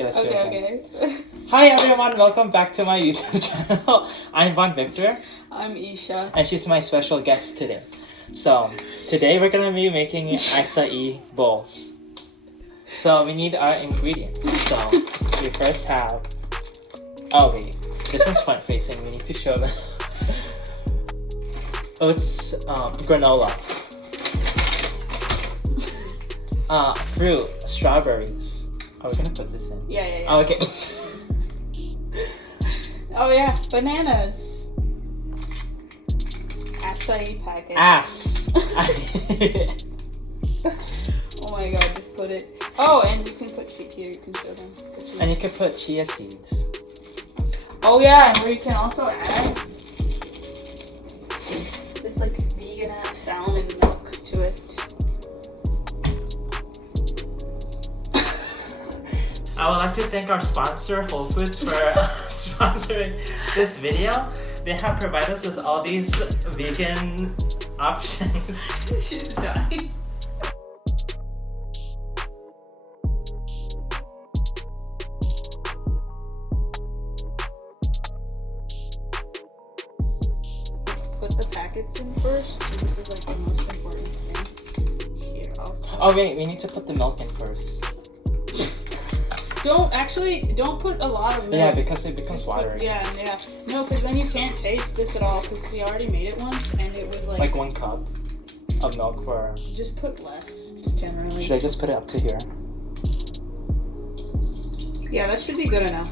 Okay. Hi everyone, welcome back to my YouTube channel. I'm Von Victor. I'm Isha. And she's my special guest today. So, today we're gonna be making acai bowls. So, we need our ingredients. So, we first have... Oh wait, this one's front facing, we need to show them. Oats, granola. Fruit, strawberries. Are we gonna put this in? Yeah. Oh, okay. Oh yeah, bananas. Acai packets. Ass. Oh my god, just put it. Oh, and you can put here. You can show them. And you can put chia seeds. Oh yeah, and where you can also add this like vegan ass salmon milk to it. I would like to thank our sponsor, Whole Foods, for sponsoring this video. They have provided us with all these vegan options. She's dying. Put the packets in first. This is like the most important thing. Here, Oh wait, we need to put the milk in first. Don't put a lot of milk. Yeah, because it becomes watery. Yeah. No, because then you can't taste this at all, because we already made it once, and it was like... Like 1 cup of milk for... Just put less, just generally. Should I just put it up to here? Yeah, that should be good enough.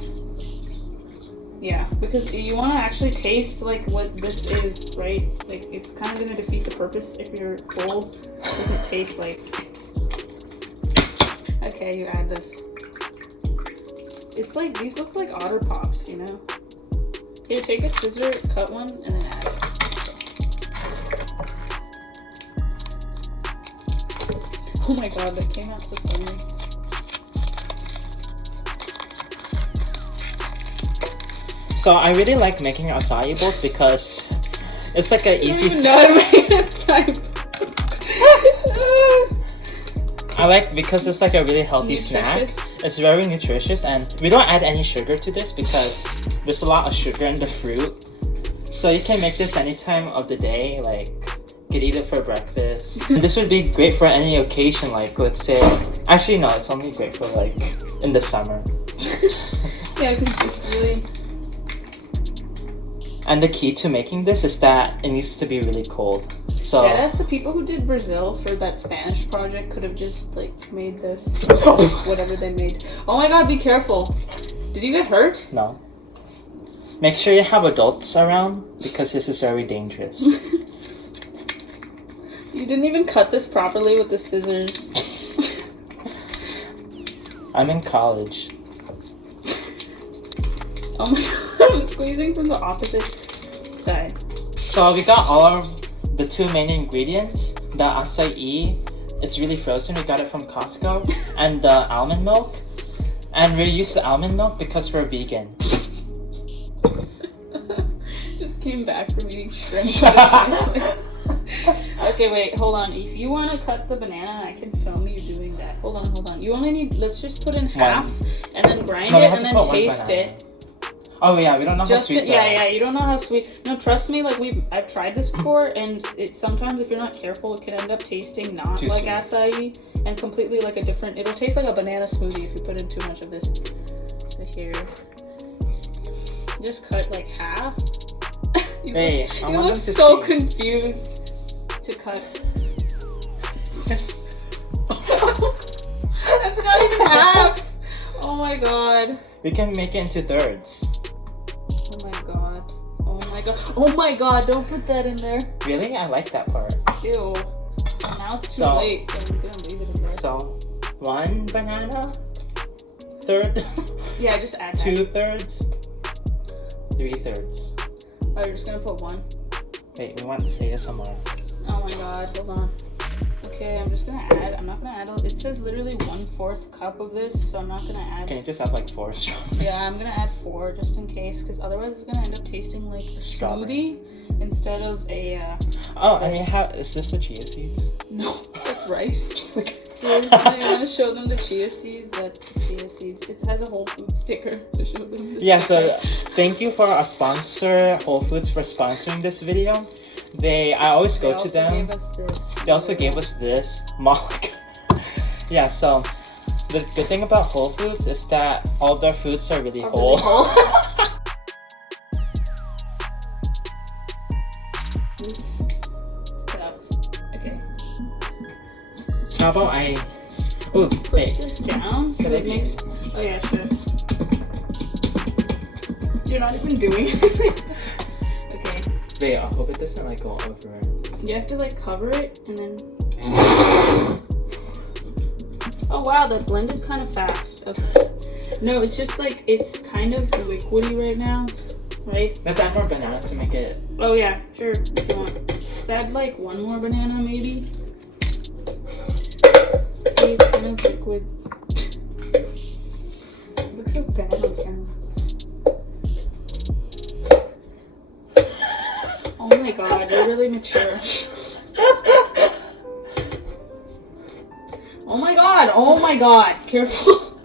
Yeah, because you want to actually taste like what this is, right? Like, it's kind of going to defeat the purpose if your bowl doesn't taste like... Okay, you add this. It's like, these look like Otter Pops, you know? Here, take a scissor, cut one, and then add it. Oh my god, that came out so suddenly. So I really like making acai bowls because it's like an easy... I like because it's like a really healthy snack. It's very nutritious, and we don't add any sugar to this because there's a lot of sugar in the fruit. So you can make this any time of the day, like you could eat it for breakfast. And this would be great for any occasion, like let's say, actually no, it's only great for like in the summer. Yeah, because it's really... And the key to making this is that it needs to be really cold. So Deadass, the people who did Brazil for that Spanish project could have just like made this whatever they made. Oh my god, be careful. Did you get hurt? No. Make sure you have adults around because this is very dangerous. You didn't even cut this properly with the scissors. I'm in college. Oh my god, I'm squeezing from the opposite side. So we got all of the 2 main ingredients. The acai, it's really frozen, we got it from Costco. And the almond milk. And we use the almond milk because we're vegan. Just came back from eating shrimp. Okay, wait, hold on. If you want to cut the banana, I can film you doing that. Hold on. You only need, let's just put in half and then grind it and then taste it. Oh yeah, we don't know how sweet they are. Yeah, you don't know how sweet. No, trust me, like I've tried this before, and it sometimes if you're not careful, it can end up tasting not like acai and completely like a different. It'll taste like a banana smoothie if you put in too much of this. So here, just cut like half. You look so confused to cut. That's not even half. Oh my god. We can make it into thirds. Oh my god, don't put that in there. Really? I like that part. Ew. Now it's too late, so I'm gonna leave it in there. So, 1 banana, third. Yeah, just add that. 2 thirds, 3 thirds. Oh, you're just gonna put 1? Wait, we want to say ASMR. Oh my god, hold on. Okay, I'm just gonna add. I'm not gonna add. It says literally 1/4 cup of this, so I'm not gonna add. Can you just have like 4 strawberries? Yeah, I'm gonna add 4 just in case, because otherwise it's gonna end up tasting like a smoothie instead of a. Oh, I mean, is this the chia seeds? No, that's rice. I want to show them the chia seeds. That's the chia seeds. It has a Whole Foods sticker to show them. Yeah, so thank you for our sponsor, Whole Foods, for sponsoring this video. I always go to them. Gave us this. They also gave us this. Yeah, so the good thing about Whole Foods is that all their foods are really whole. Okay. How about push this down so it makes. Oh yeah, sure. You're not even doing it. Okay. Wait, I hope it doesn't like go over. You have to like cover it and then. Oh wow, that blended kind of fast. Okay. No, it's just like it's kind of liquidy right now, right? Let's add more banana to make it. Oh yeah, sure. If you want. Let's add like one more banana maybe. See, it's kind of liquid. It looks so bad on camera. Oh my god, you're really mature. Oh my god, careful.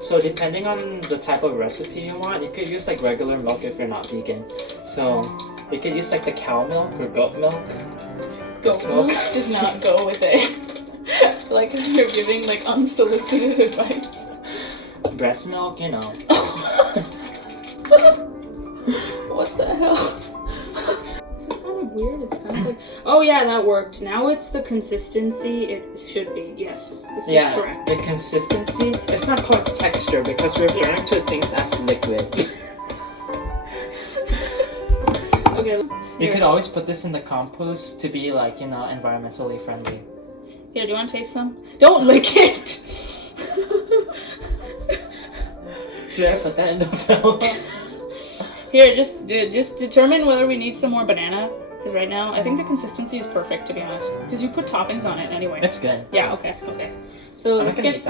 So depending on the type of recipe you want, you could use like regular milk if you're not vegan. So you could use like the cow milk or goat milk. Goat milk does not go with it. Like you're giving like unsolicited advice. Breast milk, you know. What the hell? This is kind of weird. It's kind of like, oh yeah, that worked. Now it's the consistency it should be. Yes, this is correct. The consistency. It's not called texture because we're referring to things as liquid. Okay. You could always put this in the compost to be like, you know, environmentally friendly. Here, do you want to taste some? Don't lick it! Should I put that in the film? Here, just determine whether we need some more banana. Because right now, I think the consistency is perfect, to be honest. Because you put toppings on it anyway. It's good. Yeah, okay. So let's get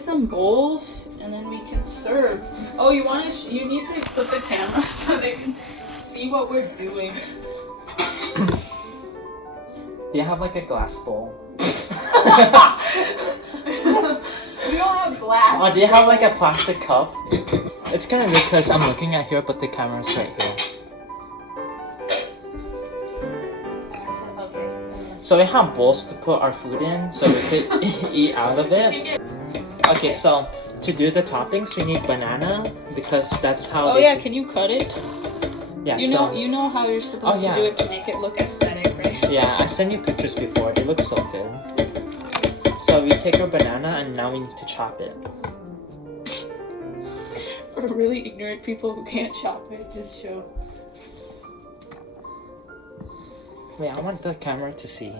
some bowls, and then we can serve. Oh, you need to put the camera so they can see what we're doing. Do you have like a glass bowl? We don't have glass. Oh, do you have like a plastic cup? It's kind of weird because I'm looking at here, but the camera's right here. So we have bowls to put our food in, so we could eat out of it. Okay, so to do the toppings, we need banana because that's how. Oh yeah, can you cut it? Yeah. You know how you're supposed to do it to make it look aesthetic, right? Yeah, I sent you pictures before. They look so good. So we take our banana and now we need to chop it. For really ignorant people who can't chop it, just show. Wait, I want the camera to see.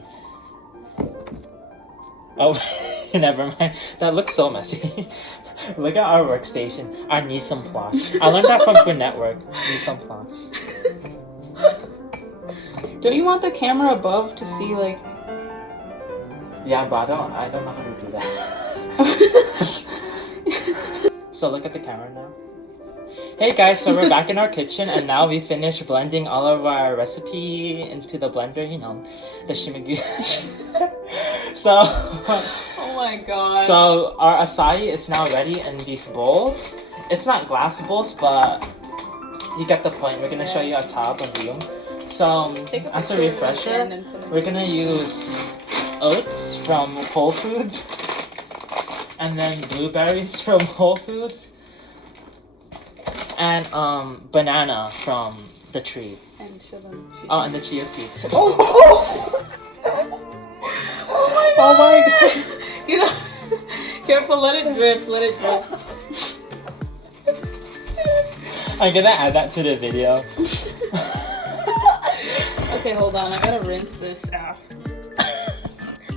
Oh, never mind. That looks so messy. Look at our workstation. Our mise en place. I learned that from Food Network. Mise en place. Don't you want the camera above to see like? Yeah, but I don't know how to do that. So look at the camera now. Hey guys, so we're back in our kitchen and now we finished blending all of our recipe into the blender, you know, the shimigu. So, oh my god. So our acai is now ready in these bowls. It's not glass bowls, but you get the point. We're gonna show you a top and view. So as a refresher, we're gonna use oats from Whole Foods and then blueberries from Whole Foods. And banana from the tree. And show them. Oh, and the chia seeds. Oh! Oh my god! You know, careful, let it drip, let it drip. I'm gonna add that to the video. Okay, hold on, I gotta rinse this out.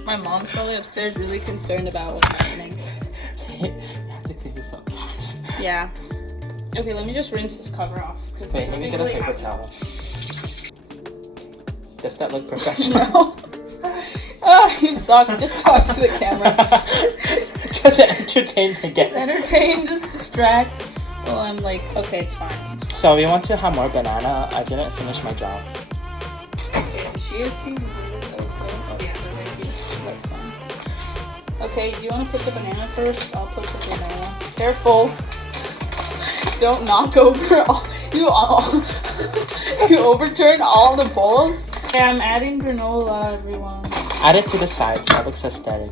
My mom's probably upstairs really concerned about what's happening. I have to clean this up fast. Yeah. Okay, let me just rinse this cover off. Wait, let me get a paper towel. Does that look professional? Oh, you suck. Just talk to the camera. Just entertain again. Just entertain, just distract. Well, I'm like, okay, it's fine. So we want to have more banana. I didn't finish my job. Okay. chia seeds really those good? Oh yeah, they're right here. That's fine. Okay, do you want to put the banana first? I'll put the granola. Careful. Don't knock over all you overturn all the bowls. Okay, I'm adding granola, everyone. Add it to the sides. That looks aesthetic.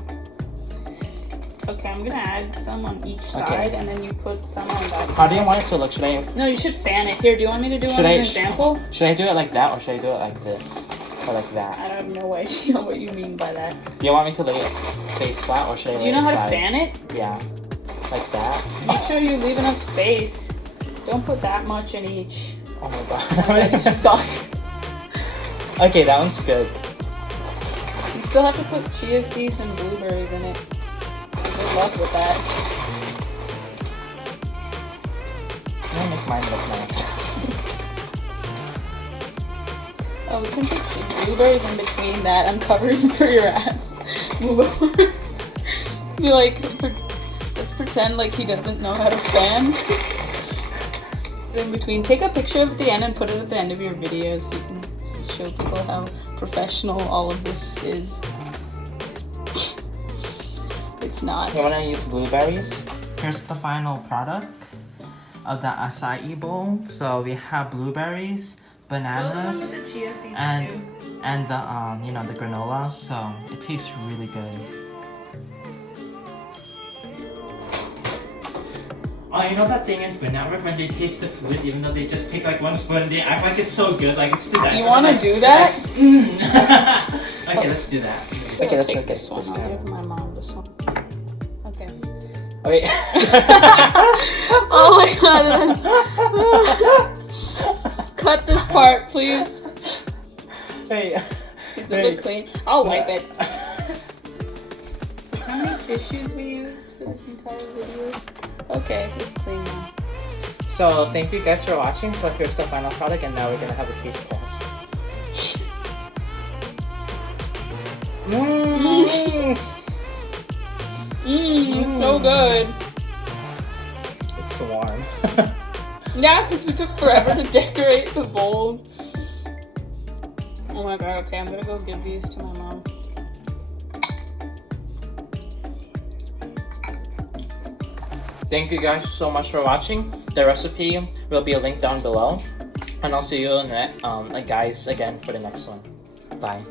Okay, I'm gonna add some on each side, and then you put some on that side. How do you want it to look? Should I? No, you should fan it. Here, do you want me to do an example? Should I do it like that, or should I do it like this, or like that? I have no idea what you mean by that. Do you want me to lay it face flat, or should I? Do you know how to fan it? Yeah, like that. Make sure you leave enough space. Don't put that much in each. Oh my god. Oh my god, you suck. Okay, that one's good. You still have to put chia seeds and blueberries in it. Good luck with that. I'm gonna make mine look nice. Oh, we can put blueberries in between that. I'm covering for your ass. Move over. Be like, let's pretend like he doesn't know how to fan. In between, take a picture of it at the end and put it at the end of your video so you can show people how professional all of this is. It's not. You wanna use blueberries? Here's the final product of the acai bowl. So we have blueberries, bananas, the chia seeds and the you know, the granola. So it tastes really good. Oh, you know that thing in Food Network when they taste the food, even though they just take like one spoon, they act like it's so good, like it's too that. You want to do that? Okay, let's do that. Okay, let's take look this at one. this I'll guy. give my mom this one. Okay. Wait. Oh my god. Cut this part, please. Hey. Does it look clean? I'll wipe it. How many tissues we used for this entire video? Okay, it's clean now. So thank you guys for watching. So here's the final product, and now we're gonna have a taste test. So good. It's warm. Yeah, because we took forever to decorate the bowl. Oh my god, okay, I'm gonna go give these to my mom. Thank you guys so much for watching. The recipe will be linked down below. And I'll see you in that, guys again for the next one. Bye.